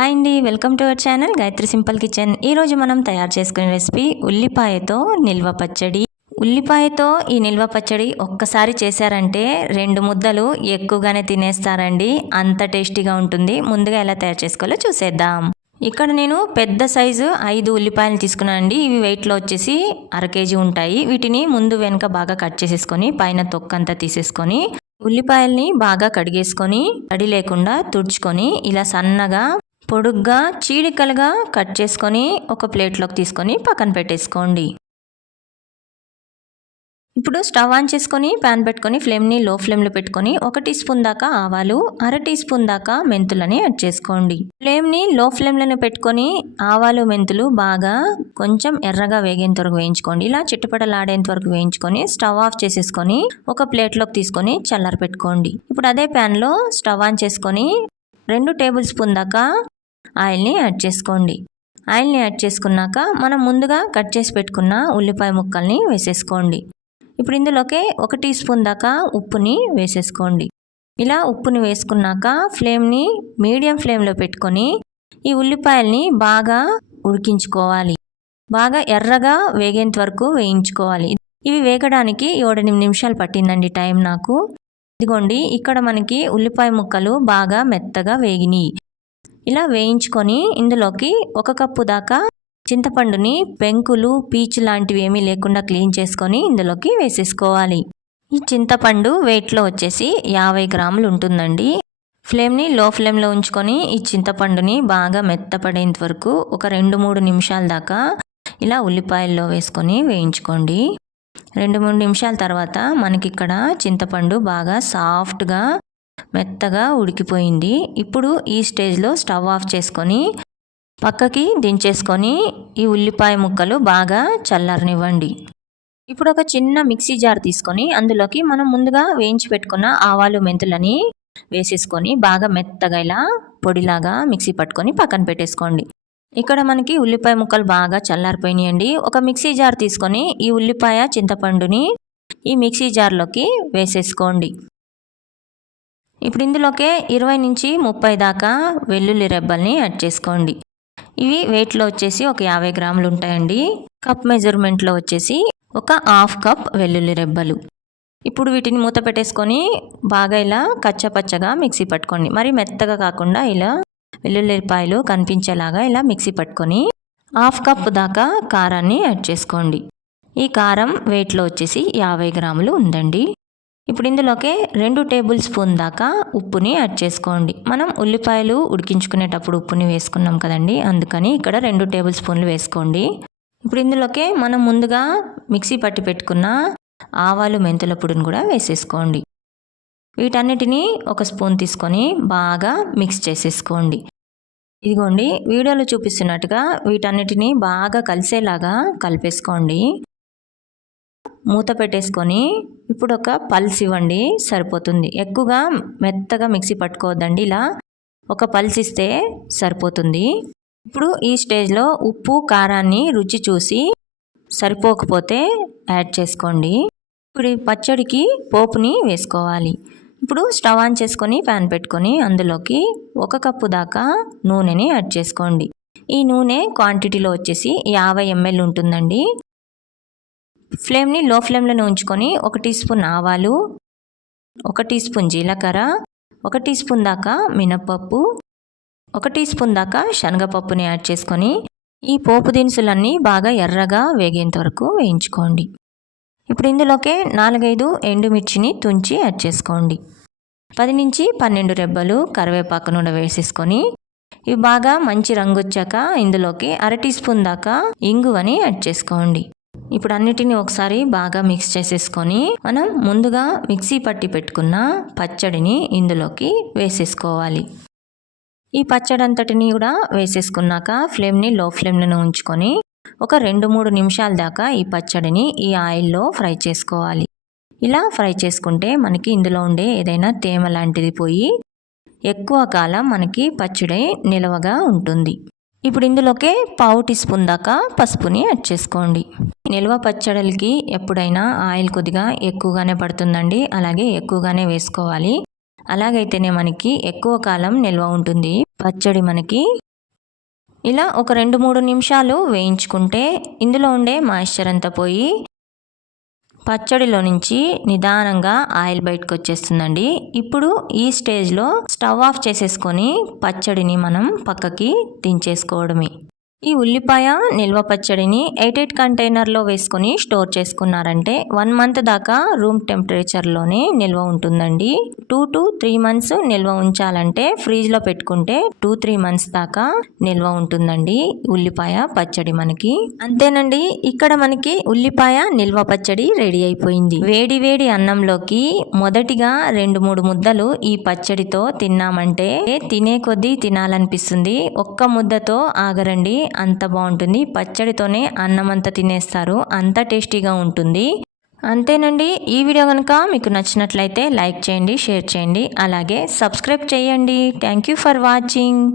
Hi అండి welcome to our channel Gayatri simple kitchen. ఈరోజు మనం తయారు చేసుకునే రెసిపీ ఉల్లిపాయతో నిల్వ పచ్చడి. ఉల్లిపాయతో ఈ నిల్వ పచ్చడి ఒక్కసారి చేశారంటే రెండు ముద్దలు ఎక్కువగానే తినేస్తారండి. అంత టేస్టీగా ఉంటుంది. ముందుగా ఎలా తయారు చేసుకోవాలో చూసేద్దాం. ఇక్కడ నేను పెద్ద సైజు ఐదు ఉల్లిపాయలు తీసుకున్నాను అండి. ఇవి వెయిట్లో వచ్చేసి అర కేజీ ఉంటాయి. వీటిని ముందు వెనుక బాగా కట్ చేసేసుకొని పైన తొక్కంతా తీసేసుకొని ఉల్లిపాయల్ని బాగా కడిగేసుకొని తడి లేకుండా తుడుచుకొని ఇలా సన్నగా పొడుగ్గా చీడికలుగా కట్ చేసుకొని ఒక ప్లేట్లోకి తీసుకొని పక్కన పెట్టేసుకోండి. ఇప్పుడు స్టవ్ ఆన్ చేసుకొని ప్యాన్ పెట్టుకొని ఫ్లేమ్ని లో ఫ్లేమ్లో పెట్టుకొని ఒక టీ స్పూన్ దాకా ఆవాలు అర టీ స్పూన్ దాకా మెంతులని యాడ్ చేసుకోండి. ఫ్లేమ్ని లో ఫ్లేమ్లోనే పెట్టుకొని ఆవాలు మెంతులు బాగా కొంచెం ఎర్రగా వేగేంత వరకు వేయించుకోండి. ఇలా చిట్టుపటలాడేంత వరకు వేయించుకొని స్టవ్ ఆఫ్ చేసేసుకొని ఒక ప్లేట్లోకి తీసుకొని చల్లర పెట్టుకోండి ఇప్పుడు అదే ప్యాన్లో స్టవ్ ఆన్ చేసుకొని రెండు టేబుల్ స్పూన్ దాకా ఆయిల్ని యాడ్ చేసుకోండి. ఆయిల్ని యాడ్ చేసుకున్నాక మనం ముందుగా కట్ చేసి పెట్టుకున్న ఉల్లిపాయ ముక్కల్ని వేసేసుకోండి. ఇప్పుడు ఇందులోకి ఒక టీ స్పూన్ దాకా ఉప్పుని వేసేసుకోండి. ఇలా ఉప్పుని వేసుకున్నాక ఫ్లేమ్ని మీడియం ఫ్లేమ్లో పెట్టుకొని ఈ ఉల్లిపాయల్ని బాగా ఉడికించుకోవాలి. బాగా ఎర్రగా వేగేంత వరకు వేయించుకోవాలి. ఇవి వేగడానికి ఏడెనిమిది నిమిషాలు పట్టిందండి టైం నాకు. ఇదిగోండి ఇక్కడ మనకి ఉల్లిపాయ ముక్కలు బాగా మెత్తగా వేగినాయి. ఇలా వేయించుకొని ఇందులోకి ఒక కప్పు దాకా చింతపండుని పెంకులు పీచు లాంటివి ఏమీ లేకుండా క్లీన్ చేసుకొని ఇందులోకి వేసేసుకోవాలి. ఈ చింతపండు వెయిట్లో వచ్చేసి యాభై గ్రాములు ఉంటుందండి. ఫ్లేమ్ని లో ఫ్లేమ్లో ఉంచుకొని ఈ చింతపండుని బాగా మెత్తపడేంత వరకు ఒక రెండు మూడు నిమిషాల దాకా ఇలా ఉల్లిపాయల్లో వేసుకొని వేయించుకోండి. రెండు మూడు నిమిషాల తర్వాత మనకి ఇక్కడ చింతపండు బాగా సాఫ్ట్గా మెత్తగా ఉడికిపోయింది. ఇప్పుడు ఈ స్టేజ్లో స్టవ్ ఆఫ్ చేసుకొని పక్కకి దించేసుకొని ఈ ఉల్లిపాయ ముక్కలు బాగా చల్లారనివ్వండి. ఇప్పుడు ఒక చిన్న మిక్సీ జార్ తీసుకొని అందులోకి మనం ముందుగా వేయించి పెట్టుకున్న ఆవాలు మెంతులని వేసేసుకొని బాగా మెత్తగా ఇలా పొడిలాగా మిక్సీ పట్టుకొని పక్కన పెట్టేసుకోండి. ఇక్కడ మనకి ఉల్లిపాయ ముక్కలు బాగా చల్లారిపోయినాయండి. ఒక మిక్సీ జార్ తీసుకొని ఈ ఉల్లిపాయ చింతపండుని ఈ మిక్సీ జార్లోకి వేసేసుకోండి. ఇప్పుడు ఇందులోకే ఇరవై నుంచి ముప్పై దాకా వెల్లుల్లి రెబ్బల్ని యాడ్ చేసుకోండి. ఇవి వెయిట్లో వచ్చేసి ఒక యాభై గ్రాములు ఉంటాయండి. కప్ మెజర్మెంట్లో వచ్చేసి ఒక హాఫ్ కప్ వెల్లుల్లి రెబ్బలు. ఇప్పుడు వీటిని మూత పెట్టేసుకొని బాగా ఇలా కచ్చపచ్చగా మిక్సీ పట్టుకోండి. మరి మెత్తగా కాకుండా ఇలా వెల్లుల్లిపాయలు కనిపించేలాగా ఇలా మిక్సీ పట్టుకొని హాఫ్ కప్ దాకా కారాన్ని యాడ్ చేసుకోండి. ఈ కారం వెయిట్లో వచ్చేసి యాభై గ్రాములు ఉందండి. ఇప్పుడు ఇందులోకి రెండు టేబుల్ స్పూన్ దాకా ఉప్పుని యాడ్ చేసుకోండి. మనం ఉల్లిపాయలు ఉడికించుకునేటప్పుడు ఉప్పుని వేసుకున్నాం కదండి అందుకని ఇక్కడ రెండు టేబుల్ స్పూన్లు వేసుకోండి. ఇప్పుడు ఇందులోకి మనం ముందుగా మిక్సీ పట్టి పెట్టుకున్న ఆవాలు మెంతుల పొడిని కూడా వేసేసుకోండి. వీటన్నిటిని ఒక స్పూన్ తీసుకొని బాగా మిక్స్ చేసేసుకోండి. ఇదిగోండి వీడియోలో చూపిస్తున్నట్టుగా వీటన్నిటిని బాగా కలిసేలాగా కలిపేసుకోండి. మూత పెట్టేసుకొని ఇప్పుడు ఒక పల్స్ ఇవ్వండి సరిపోతుంది. ఎక్కువగా మెత్తగా మిక్సీ పట్టుకోవద్దండి ఇలా ఒక పల్స్ ఇస్తే సరిపోతుంది. ఇప్పుడు ఈ స్టేజ్లో ఉప్పు కారాన్ని రుచి చూసి సరిపోకపోతే యాడ్ చేసుకోండి. ఇప్పుడు ఈ పచ్చడికి పోపుని వేసుకోవాలి. ఇప్పుడు స్టవ్ ఆన్ చేసుకొని ప్యాన్ పెట్టుకొని అందులోకి ఒక కప్పు దాకా నూనెని యాడ్ చేసుకోండి. ఈ నూనె క్వాంటిటీలో వచ్చేసి యాభై ఎంఎల్ ఉంటుందండి. ఫ్లేమ్ని లో ఫ్లేమ్లోనే ఉంచుకొని ఒక టీ స్పూన్ ఆవాలు ఒక టీ స్పూన్ జీలకర్ర ఒక టీ స్పూన్ దాకా మినపప్పు ఒక టీ స్పూన్ దాకా శనగపప్పుని యాడ్ చేసుకొని ఈ పోపు దినుసులన్నీ బాగా ఎర్రగా వేగేంత వరకు వేయించుకోండి. ఇప్పుడు ఇందులోకే నాలుగైదు ఎండుమిర్చిని తుంచి యాడ్ చేసుకోండి. పది నుంచి పన్నెండు రెబ్బలు కరివేపాకు నూనె వేసేసుకొని ఇవి బాగా మంచి రంగు వచ్చాక ఇందులోకి అర టీ స్పూన్ దాకా ఇంగువని యాడ్ చేసుకోండి. ఇప్పుడు అన్నిటిని ఒకసారి బాగా మిక్స్ చేసేసుకొని మనం ముందుగా మిక్సీ పట్టి పెట్టుకున్న పచ్చడిని ఇందులోకి వేసేసుకోవాలి. ఈ పచ్చడి అంతటిని కూడా వేసేసుకున్నాక ఫ్లేమ్ని లో ఫ్లేమ్లో ఉంచుకొని ఒక రెండు మూడు నిమిషాల దాకా ఈ పచ్చడిని ఈ ఆయిల్లో ఫ్రై చేసుకోవాలి. ఇలా ఫ్రై చేసుకుంటే మనకి ఇందులో ఉండే ఏదైనా తేమ లాంటిది పోయి ఎక్కువ కాలం మనకి పచ్చడి నిలవగా ఉంటుంది. ఇప్పుడు ఇందులోకే పావు టీ స్పూన్ దాకా పసుపుని యాడ్ చేసుకోండి. నిల్వ పచ్చడిలకి ఎప్పుడైనా ఆయిల్ కొద్దిగా ఎక్కువగానే పడుతుందండి. అలాగే ఎక్కువగానే వేసుకోవాలి. అలాగైతేనే మనకి ఎక్కువ కాలం నిల్వ ఉంటుంది. పచ్చడి మనకి ఇలా ఒక రెండు మూడు నిమిషాలు వేయించుకుంటే ఇందులో ఉండే మాయిశ్చర్ అంతా పోయి పచ్చడిలో నుంచి నిదానంగా ఆయిల్ బయటకు వచ్చేస్తుందండి. ఇప్పుడు ఈ స్టేజ్లో స్టవ్ ఆఫ్ చేసేసుకొని పచ్చడిని మనం పక్కకి దించేసుకోవడమే. ఈ ఉల్లిపాయ నిల్వ పచ్చడిని ఎయిట్ ఎయిట్ కంటైనర్లో వేసుకొని స్టోర్ చేసుకున్నారంటే వన్ మంత్ దాకా రూమ్ టెంపరేచర్లోనే నిల్వ ఉంటుందండి. టూ టు త్రీ మంత్స్ నిల్వ ఉంచాలంటే ఫ్రిడ్జ్లో పెట్టుకుంటే టూ త్రీ మంత్స్ దాకా నిల్వ ఉంటుందండి ఉల్లిపాయ పచ్చడి మనకి. అంతేనండి ఇక్కడ మనకి ఉల్లిపాయ నిల్వ పచ్చడి రెడీ అయిపోయింది. వేడి వేడి అన్నంలోకి మొదటిగా రెండు మూడు ముద్దలు ఈ పచ్చడితో తిన్నామంటే తినే కొద్దీ తినాలనిపిస్తుంది. ఒక్క ముద్దతో ఆగరండి అంత బాగుంటుంది. పచ్చడితోనే అన్నం అంతా తినేస్తారు. అంత టేస్టీగా ఉంటుంది. అంతేనండి. ఈ వీడియో కనుక మీకు నచ్చినట్లయితే లైక్ చేయండి షేర్ చేయండి. అలాగే సబ్స్క్రైబ్ చేయండి. Thank you for watching.